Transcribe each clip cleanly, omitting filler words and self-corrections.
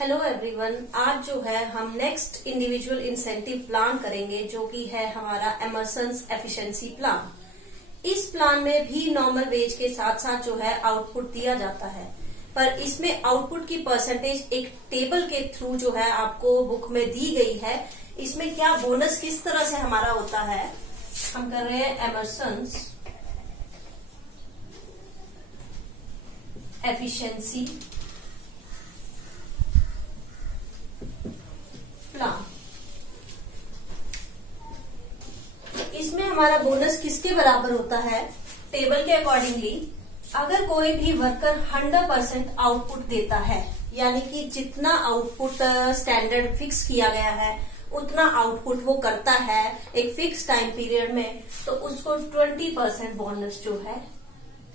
Hello everyone, आज जो है हम नेक्स्ट इंडिविजुअल इंसेंटिव प्लान करेंगे जो कि है हमारा एमर्सन्स एफिशिएंसी प्लान। इस प्लान में भी नॉर्मल वेज के साथ साथ जो है आउटपुट दिया जाता है, पर इसमें आउटपुट की परसेंटेज एक टेबल के थ्रू जो है आपको बुक में दी गई है। इसमें क्या बोनस किस तरह से हमारा होता है, हम कर रहे हैं एमर्सन्स एफिशिएंसी प्लान। इसमें हमारा बोनस किसके बराबर होता है, टेबल के अकॉर्डिंगली अगर कोई भी वर्कर 100% आउटपुट देता है, यानी कि जितना आउटपुट स्टैंडर्ड फिक्स किया गया है उतना आउटपुट वो करता है एक फिक्स टाइम पीरियड में, तो उसको 20% बोनस जो है,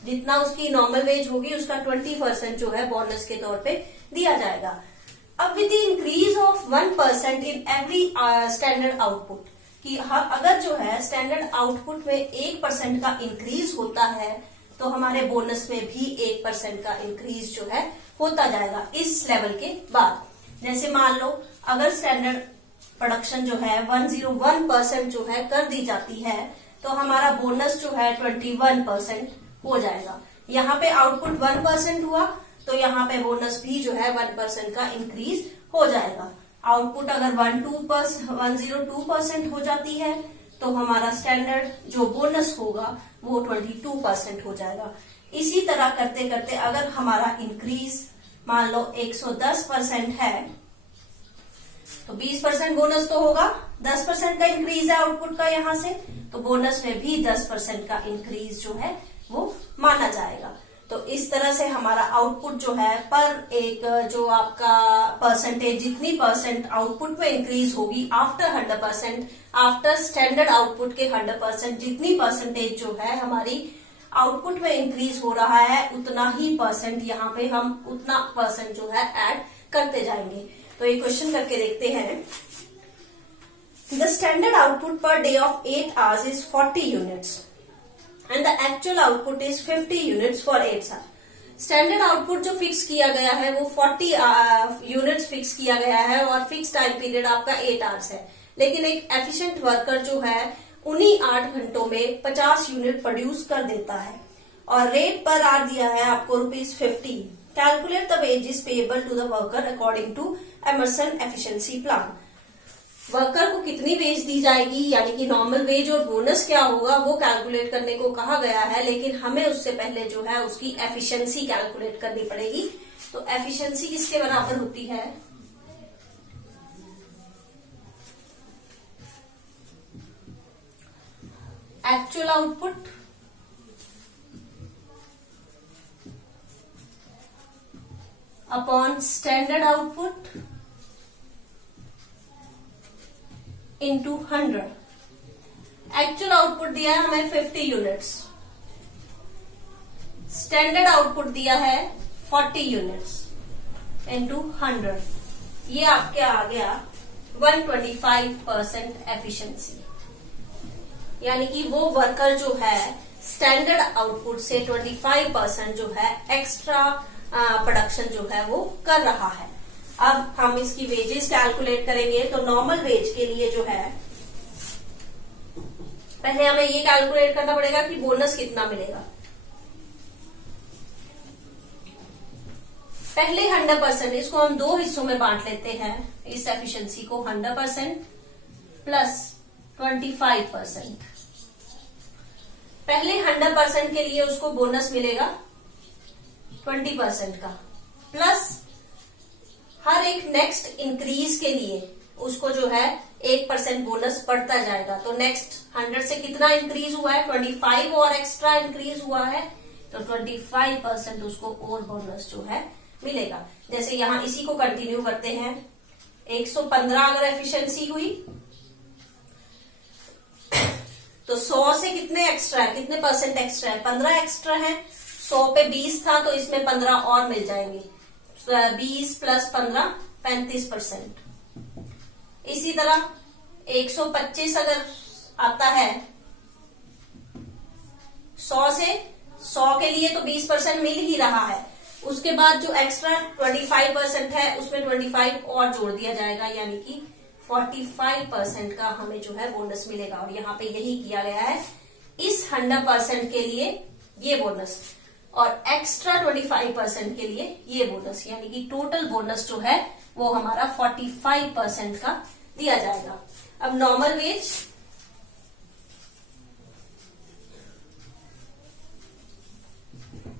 जितना उसकी नॉर्मल वेज होगी उसका 20% जो है बोनस के तौर पे दिया जाएगा। अब with the increase of 1% in every standard output, कि अगर जो है स्टैंडर्ड आउटपुट में 1% का इंक्रीज होता है तो हमारे बोनस में भी 1% का इंक्रीज जो है होता जाएगा इस लेवल के बाद। जैसे मान लो अगर स्टैंडर्ड प्रोडक्शन जो है 101% जो है कर दी जाती है तो हमारा बोनस जो है 21% हो जाएगा। यहाँ पे आउटपुट 1% हुआ तो यहाँ पे बोनस भी जो है 1% का इंक्रीज हो जाएगा। आउटपुट अगर 102% हो जाती है तो हमारा स्टैंडर्ड जो बोनस होगा वो 22% हो जाएगा। इसी तरह करते करते अगर हमारा इंक्रीज मान लो 110% है तो 20% बोनस तो होगा, 10% का इंक्रीज है आउटपुट का यहाँ से, तो बोनस में भी 10% का इंक्रीज जो है वो माना जाएगा। तो इस तरह से हमारा आउटपुट जो है पर एक जो आपका परसेंटेज, जितनी परसेंट आउटपुट में इंक्रीज होगी आफ्टर 100%, आफ्टर स्टैंडर्ड आउटपुट के 100%, जितनी परसेंटेज जो है हमारी आउटपुट में इंक्रीज हो रहा है उतना ही परसेंट यहाँ पे हम उतना परसेंट जो है ऐड करते जाएंगे। तो ये क्वेश्चन करके देखते हैं। The standard output per day of 8 hours is 40 units and the actual output is 50 units for 8 hours। Standard output जो फिक्स किया गया है वो 40 यूनिट्स फिक्स किया गया है और फिक्स टाइम पीरियड आपका 8 आवर्स है, लेकिन एक एफिशिएंट वर्कर जो है उन्हीं 8 घंटों में 50 यूनिट प्रोड्यूस कर देता है और रेट पर आर दिया है आपको ₹50। Calculate the wages payable to the worker according to Emerson efficiency plan. Worker को कितनी वेज दी जाएगी, यानी कि नॉर्मल वेज और बोनस क्या होगा वो कैलकुलेट करने को कहा गया है, लेकिन हमें उससे पहले जो है उसकी एफिशिएंसी कैलकुलेट करनी पड़ेगी। तो एफिशिएंसी किसके बराबर होती है, actual output upon standard output into 100। Actual output दिया है हमें 50 यूनिट्स, स्टैंडर्ड आउटपुट दिया है 40 यूनिट्स इंटू 100, ये आपके आ गया 125% एफिशिएंसी। यानी कि वो वर्कर जो है स्टैंडर्ड आउटपुट से 25% जो है एक्स्ट्रा प्रोडक्शन जो है वो कर रहा है। अब हम इसकी वेजेस कैलकुलेट करेंगे। तो नॉर्मल वेज के लिए जो है पहले हमें ये कैलकुलेट करना पड़ेगा कि बोनस कितना मिलेगा। पहले 100%, इसको हम दो हिस्सों में बांट लेते हैं इस एफिशिएंसी को, 100% प्लस 25%। पहले 100% के लिए उसको बोनस मिलेगा 20% का, प्लस हर एक नेक्स्ट इंक्रीज के लिए उसको जो है 1% बोनस बढ़ता जाएगा। तो नेक्स्ट 100 से कितना इंक्रीज हुआ है, 25 और एक्स्ट्रा इंक्रीज हुआ है तो 25% उसको और बोनस जो है मिलेगा। जैसे यहाँ इसी को कंटिन्यू करते हैं। 115 अगर एफिशिएंसी हुई तो 100 से कितने एक्स्ट्रा है, कितने परसेंट एक्स्ट्रा है, 15 एक्स्ट्रा है। 100 पे 20 था तो इसमें 15 और मिल जाएंगे, 20 प्लस 15 35%। इसी तरह 125 अगर आता है 100 से, 100 के लिए तो 20% मिल ही रहा है, उसके बाद जो एक्स्ट्रा 25% है उसमें 25 और जोड़ दिया जाएगा, यानी कि 45% का हमें जो है बोनस मिलेगा। और यहाँ पे यही किया गया है इस 100% के लिए ये बोनस और एक्स्ट्रा 25% के लिए ये बोनस, यानी कि टोटल बोनस जो है वो हमारा 45% का दिया जाएगा। अब नॉर्मल वेज,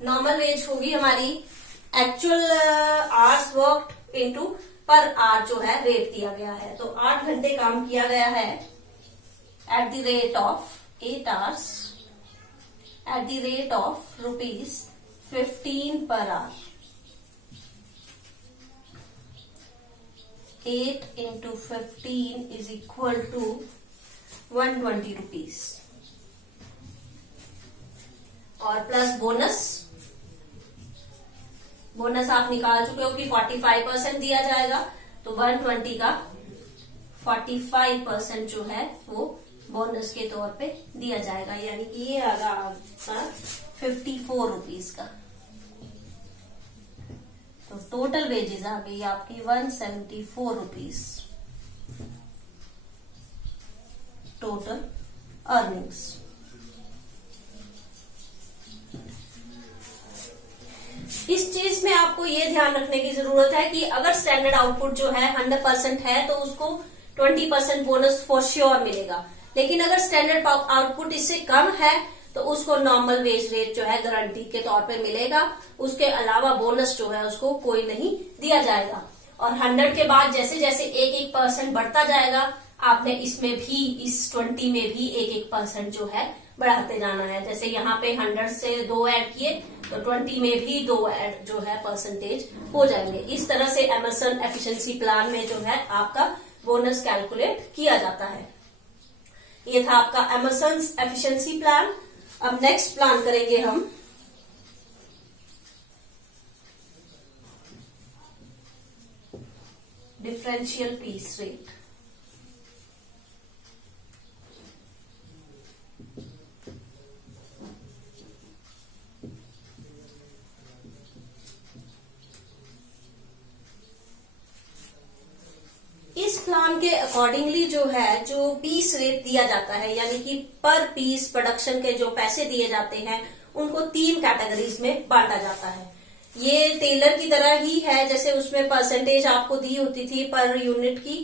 नॉर्मल वेज होगी हमारी actual hours worked into per hour जो है रेट दिया गया है। तो 8 घंटे काम किया गया है at the rate of 8 hours at the rate of ₹15 per hour. 8 into 15 is equal to 120 rupees. और प्लस बोनस, बोनस आप निकाल चुके हो कि 45% दिया जाएगा, तो 120 का 45% जो है वो बोनस के तौर पे दिया जाएगा, यानी कि ये आगा आपका 54 रुपीज का। तो टोटल वेजेस आ गई आपकी 174 रुपीज टोटल अर्निंग्स। इस चीज में आपको ये ध्यान रखने की जरूरत है कि अगर स्टैंडर्ड आउटपुट जो है 100% है तो उसको 20% बोनस फॉर श्योर मिलेगा, लेकिन अगर स्टैंडर्ड आउटपुट इससे कम है तो उसको नॉर्मल वेज रेट जो है गारंटी के तौर पे मिलेगा, उसके अलावा बोनस जो है उसको कोई नहीं दिया जाएगा। और 100 के बाद जैसे जैसे 1-1% बढ़ता जाएगा, आपने इसमें भी इस 20 में भी 1-1% जो है बढ़ाते जाना है। जैसे यहाँ पे 100 से 2 ऐड किए तो 20 में भी 2 ऐड जो है परसेंटेज हो जाएंगे। इस तरह से एमर्सन एफिशिएंसी प्लान में जो है आपका बोनस कैलकुलेट किया जाता है। ये था आपका एमर्सन एफिशिएंसी प्लान। अब नेक्स्ट प्लान करेंगे हम डिफरेंशियल पीस रेट। इस प्लान के अकॉर्डिंगली जो है जो पीस रेट दिया जाता है, यानी कि पर पीस प्रोडक्शन के जो पैसे दिए जाते हैं उनको 3 कैटेगरीज में बांटा जाता है। ये टेलर की तरह ही है, जैसे उसमें परसेंटेज आपको दी होती थी पर यूनिट की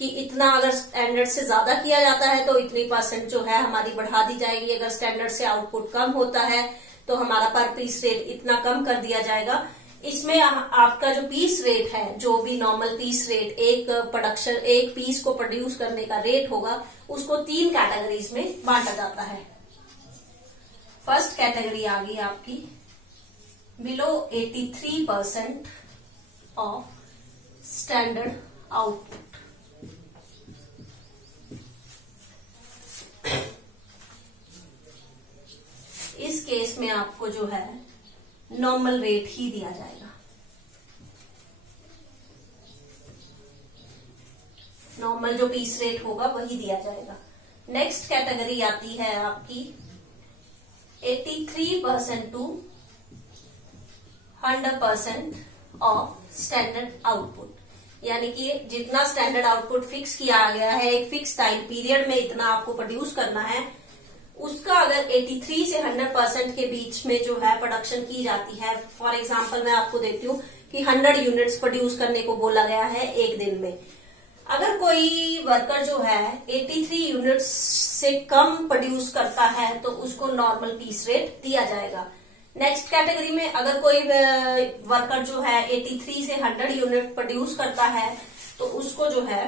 कि इतना अगर स्टैंडर्ड से ज्यादा किया जाता है तो इतनी % जो है हमारी बढ़ा दी जाएगी, अगर स्टैंडर्ड से आउटपुट कम होता है तो हमारा पर पीस रेट इतना कम कर दिया जाएगा। इसमें आपका जो पीस रेट है, जो भी नॉर्मल पीस रेट एक पीस को प्रोड्यूस करने का रेट होगा, उसको 3 कैटेगरीज में बांटा जाता है। फर्स्ट कैटेगरी आ गई आपकी बिलो 83% ऑफ स्टैंडर्ड आउटपुट। इस केस में आपको जो है नॉर्मल रेट ही दिया जाएगा। नॉर्मल जो पीस रेट होगा वही दिया जाएगा। नेक्स्ट कैटेगरी आती है आपकी 83% टू 100% ऑफ स्टैंडर्ड आउटपुट, यानी कि जितना स्टैंडर्ड आउटपुट फिक्स किया गया है, एक फिक्स टाइम पीरियड में इतना आपको प्रोड्यूस करना है, उसका अगर 83 से 100% के बीच में जो है प्रोडक्शन की जाती है। फॉर एग्जांपल मैं आपको देती हूँ कि 100 यूनिट्स प्रोड्यूस करने को बोला गया है एक दिन में। अगर कोई वर्कर जो है 83 यूनिट्स से कम प्रोड्यूस करता है तो उसको नॉर्मल पीस रेट दिया जाएगा। नेक्स्ट कैटेगरी में अगर कोई वर्कर जो है 83 से 100 यूनिट प्रोड्यूस करता है तो उसको जो है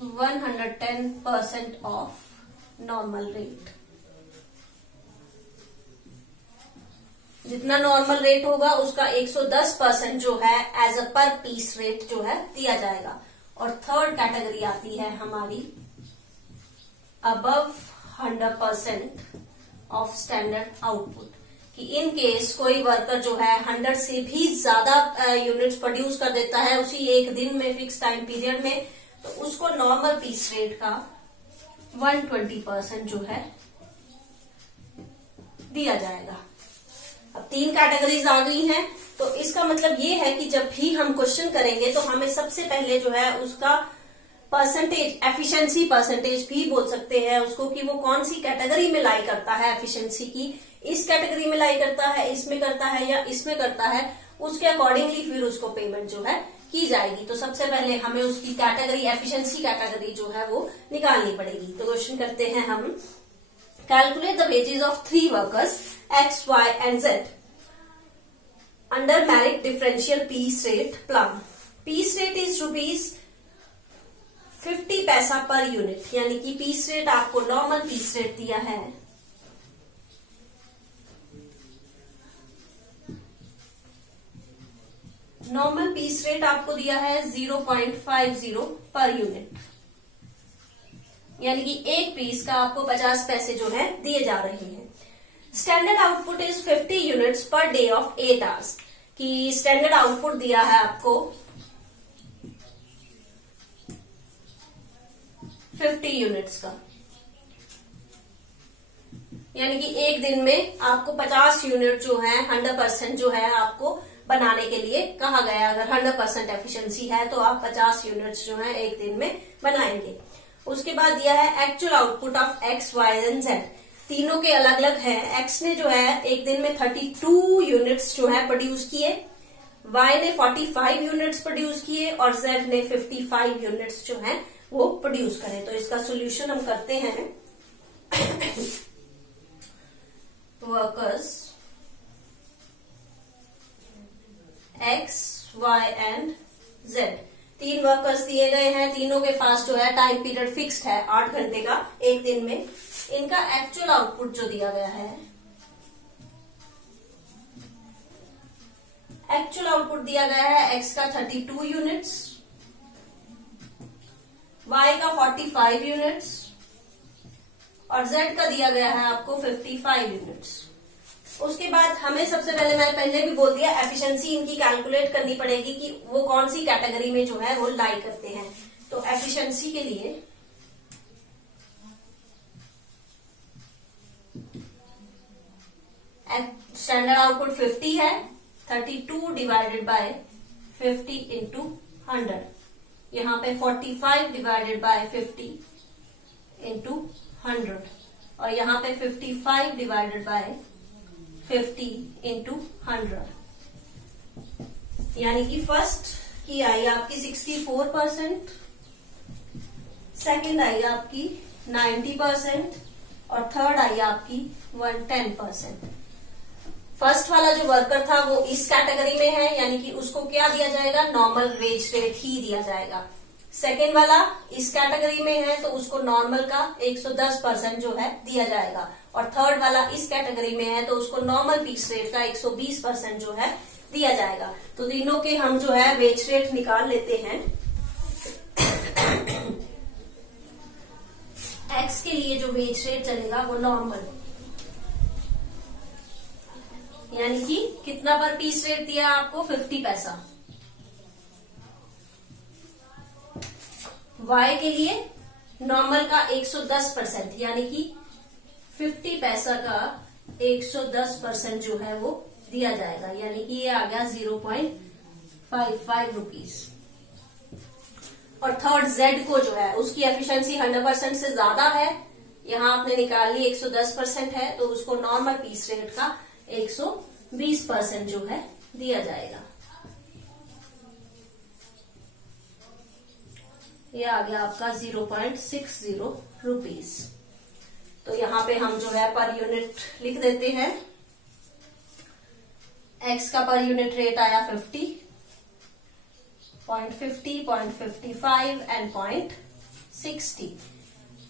110% ऑफ नॉर्मल रेट। जितना नॉर्मल रेट होगा उसका 110% जो है एज अ पर पीस रेट जो है दिया जाएगा। और थर्ड कैटेगरी आती है हमारी अबव 100% ऑफ स्टैंडर्ड आउटपुट, कि इन केस कोई वर्कर जो है 100 से भी ज्यादा यूनिट्स प्रोड्यूस कर देता है उसी एक दिन में फिक्स टाइम पीरियड में, तो उसको नॉर्मल पीस रेट का 120% जो है दिया जाएगा। अब 3 कैटेगरीज आ गई हैं। तो इसका मतलब ये है कि जब भी हम क्वेश्चन करेंगे तो हमें सबसे पहले जो है उसका परसेंटेज, एफिशिएंसी परसेंटेज भी बोल सकते हैं उसको, कि वो कौन सी कैटेगरी में लाई करता है एफिशिएंसी की, इस कैटेगरी में लाई करता है, इसमें करता है या इसमें करता है, उसके अकॉर्डिंगली फिर उसको पेमेंट जो है की जाएगी। तो सबसे पहले हमें उसकी कैटेगरी, एफिशिएंसी कैटेगरी जो है वो निकालनी पड़ेगी। तो क्वेश्चन करते हैं हम, calculate the wages of 3 workers X, Y and Z under merit differential piece rate plan. Piece rate is ₹50 पैसा पर यूनिट, यानी कि पीस रेट आपको नॉर्मल पीस रेट दिया है नॉर्मल पीस रेट आपको दिया है 0.50 पर यूनिट, यानी कि एक पीस का आपको 50 पैसे जो है दिए जा रहे हैं। Standard output is 50 units per day of 8 hours, कि स्टैंडर्ड आउटपुट दिया है आपको 50 यूनिट्स का, यानी कि एक दिन में आपको 50 यूनिट जो है 100% जो है आपको बनाने के लिए कहा गया। अगर 100% एफिशिएंसी है तो आप 50 यूनिट्स जो है एक दिन में बनाएंगे। उसके बाद दिया है actual output of X, Y and Z, तीनों के अलग अलग है। X ने जो है एक दिन में 32 यूनिट्स जो है प्रोड्यूस किए, Y ने 45 यूनिट्स प्रोड्यूस किए और Z ने 55 यूनिट्स जो है वो प्रोड्यूस करे। तो इसका सोल्यूशन हम करते हैं। Workers X, Y and Z, 3 workers दिए गए हैं, तीनों के पास जो है टाइम पीरियड फिक्स्ड है 8 घंटे का एक दिन में। इनका एक्चुअल आउटपुट जो दिया गया है, एक्चुअल आउटपुट दिया गया है X का 32 यूनिट्स, Y का 45 यूनिट्स और Z का दिया गया है आपको 55 यूनिट्स। उसके बाद हमें सबसे पहले, मैंने पहले भी बोल दिया, एफिशिएंसी इनकी कैलकुलेट करनी पड़ेगी कि वो कौन सी कैटेगरी में जो है वो लाई करते हैं। तो एफिशिएंसी के लिए स्टैंडर्ड आउटपुट 50 है, 32 डिवाइडेड बाय 50 इंटू 100, यहाँ पे 45 डिवाइडेड बाय 50 इंटू 100 और यहाँ पे 55 डिवाइडेड बाय 50 इंटू 100, यानी कि फर्स्ट की आई आपकी 64%, सेकेंड आई आपकी 90% और थर्ड आई आपकी 110%। फर्स्ट वाला जो वर्कर था वो इस कैटेगरी में है, यानी कि उसको क्या दिया जाएगा, नॉर्मल वेज रेट ही दिया जाएगा। सेकेंड वाला इस कैटेगरी में है तो उसको नॉर्मल का 110% जो है दिया जाएगा और थर्ड वाला इस कैटेगरी में है तो उसको नॉर्मल पीस रेट का 120% जो है दिया जाएगा। तो तीनों के हम जो है वेज रेट निकाल लेते हैं। X के लिए जो वेज रेट चलेगा वो नॉर्मल, यानी कि कितना पर पीस रेट दिया आपको, 50 पैसा। Y के लिए नॉर्मल का 110%, यानी कि 50 पैसा का 110% जो है वो दिया जाएगा, यानी कि ये आ गया 0.55 रुपीज। और थर्ड Z को जो है उसकी एफिशिएंसी 100% से ज्यादा है, यहाँ आपने निकाल ली 110% है तो उसको नॉर्मल पीस रेट का 120% जो है दिया जाएगा। ये आ गया आपका 0.60 रुपीज। तो यहाँ पे हम जो है पर यूनिट लिख देते हैं। X का पर यूनिट रेट आया 50, 0.50, 0.55 एंड 0.60।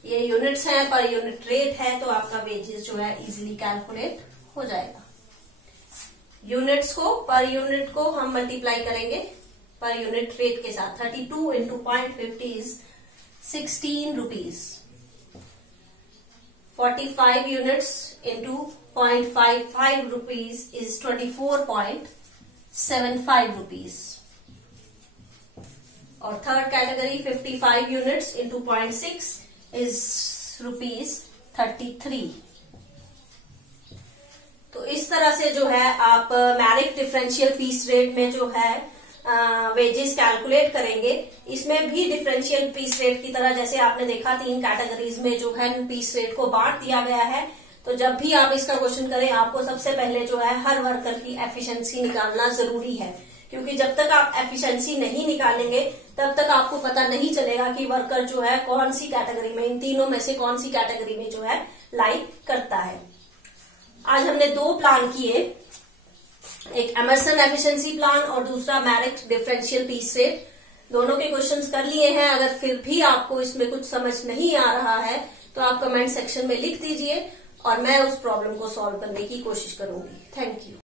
ये यूनिट्स हैं, पर यूनिट रेट है, तो आपका वेजेस जो है इजीली कैलकुलेट हो जाएगा। यूनिट्स को, पर यूनिट को हम मल्टीप्लाई करेंगे पर यूनिट रेट के साथ। 32 into 0.50 is 16 rupees. 45 units into 0.55 rupees is 24.75 rupees. और third category 55 units into 0.6 is rupees 33। तो इस तरह तरह से जो है आप मैरिट डिफरेंशियल फीस रेट में जो है वेजेस कैलकुलेट करेंगे। इसमें भी डिफरेंशियल फीस रेट की तरह जैसे आपने देखा 3 कैटेगरीज में जो है फीस रेट को बांट दिया गया है। तो जब भी आप इसका क्वेश्चन करें आपको सबसे पहले जो है हर वर्कर की एफिशिएंसी निकालना जरूरी है, क्योंकि जब तक आप एफिशिएंसी नहीं निकालेंगे तब तक आपको पता नहीं चलेगा कि वर्कर जो है कौन सी कैटेगरी में, इन तीनों में से कौन सी कैटेगरी में जो है लाइक करता है। आज हमने 2 प्लान किए, एक एमर्सन एफिशिएंसी प्लान और दूसरा मैरिट डिफरेंशियल फीस रेट। दोनों के क्वेश्चंस कर लिए हैं। अगर फिर भी आपको इसमें कुछ समझ नहीं आ रहा है तो आप कमेंट सेक्शन में लिख दीजिए और मैं उस प्रॉब्लम को सॉल्व करने की कोशिश करूंगी। Thank you.